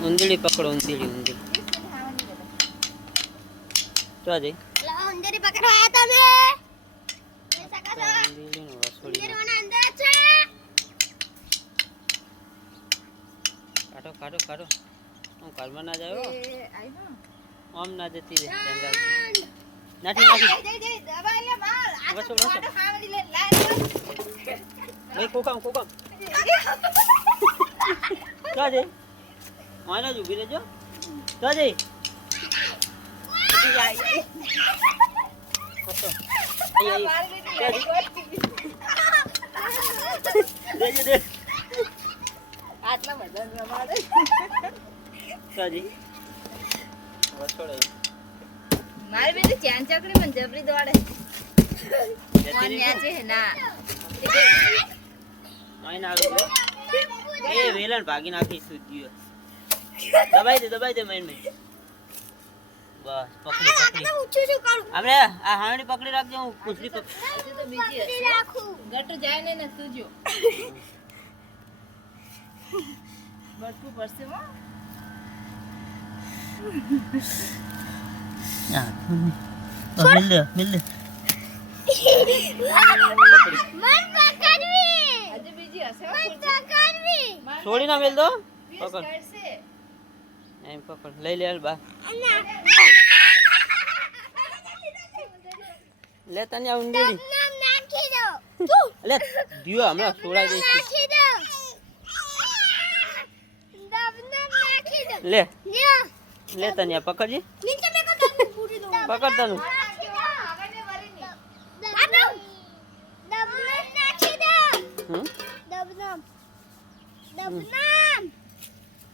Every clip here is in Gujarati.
ઉંદડી પકડો, ઉંદડી તો જઈ ઉંદડી પકડવા આયા તમે કાઢો કાઢો કાઢો હું કાઢવા ના જાવ આમ ના જતી રે નાઠી નાઠી દબાઈ લે માર વસો વસો ખાવડી લે ભાઈ કોકામ કોકામ તો જઈ આના જ ઉભી રહેજો તો જઈ આટલા બધા રમાડે સાજી વસોડે મારી બેટી ચાન ચકડી મને જબરી દોડે મોન ન્યા છે ના આઈ ના એ વેલણ ભાગી નાખી સુધ્યો દબાઈ દે મેન બસ પકડી પકડી ઊંચું શું કરું આપણે આ હાંડી પકડી રાખજો હું પૂછડી પકડી તો બીજી હશે રાખું ગટુ જાય ને તુજો બટકું પડશે હો મિલ દે મન પકડવી આજે બીજી હશે મન પકડવી છોડી ના મેલ દો પકડ એમ પકડ લઈ લે બા લે તને ઉંદડી નાખી દો લે દિયો હમણાં છોડાઈ દઈશ નાખી દો નાખી દો લે લે તને પકડજી નીચે મેં કો પૂરી દો પકડ તને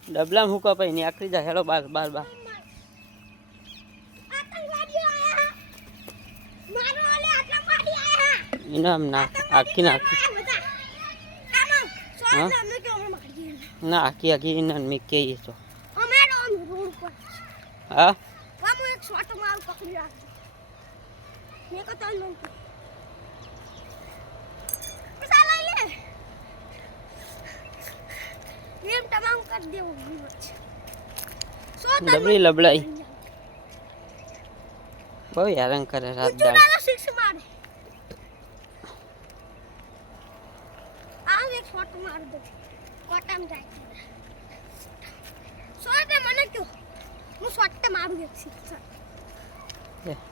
ડબલામ હુકા પઈ ની આખરી જા હેડો બાર બાર બાર ઇનામ ના આખી ના ના આખી આખી ઇનામ મે કહીએ તો હા ડબલી લબડાઈ બહુ હેરાન કરે રાત દાડ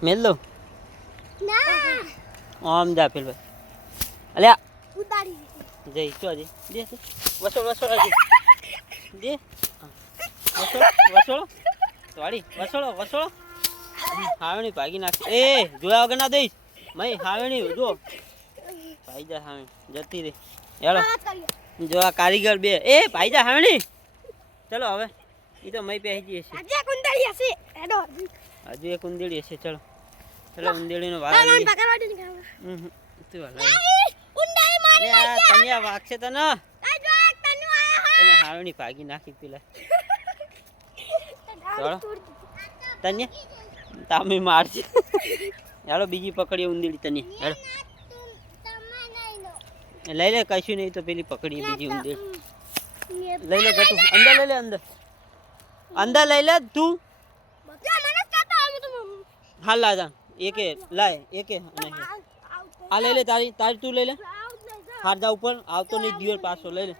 મેલ દો આમ જા પેલ ભાઈ અલ્યા જઈ તો હજી દે વસોડ વસોડ હજી દે વસોડો વાડી વસોડો વસોડો હાવણી ભાગી નાખી એ જોયા વગર ના દઈશ મય હાવણી જો ભાઈ જા હાવણી જતી રે હેલો જો આ કારીગર બે એ ભાઈ જા હાવણી ચલો હવે ઈ તો મય પહેજી હશે હજુ એક ઉંદેડી હશે ચલો ચલો ઉંદેડીનો વારો તું તને વાગશે તને તમે હાવણી ભાગી નાખી પેલા ચલો તને તામે મારશે હેલો બીજી પકડી ઉંદેડી તને હેલો લઈ લે કશું નહીં તો પેલી પકડી બીજી ઉંદેડી લઈ લે ગટુ અંદર લઈ લે અંદર લઈ લે તું હાલ લા જા એકે લાય એકે નહીં આ લઈ લે તારી તું લઈ લે હાર જા ઉપર આવતો નહીં દિયોર પાછો લઈ લે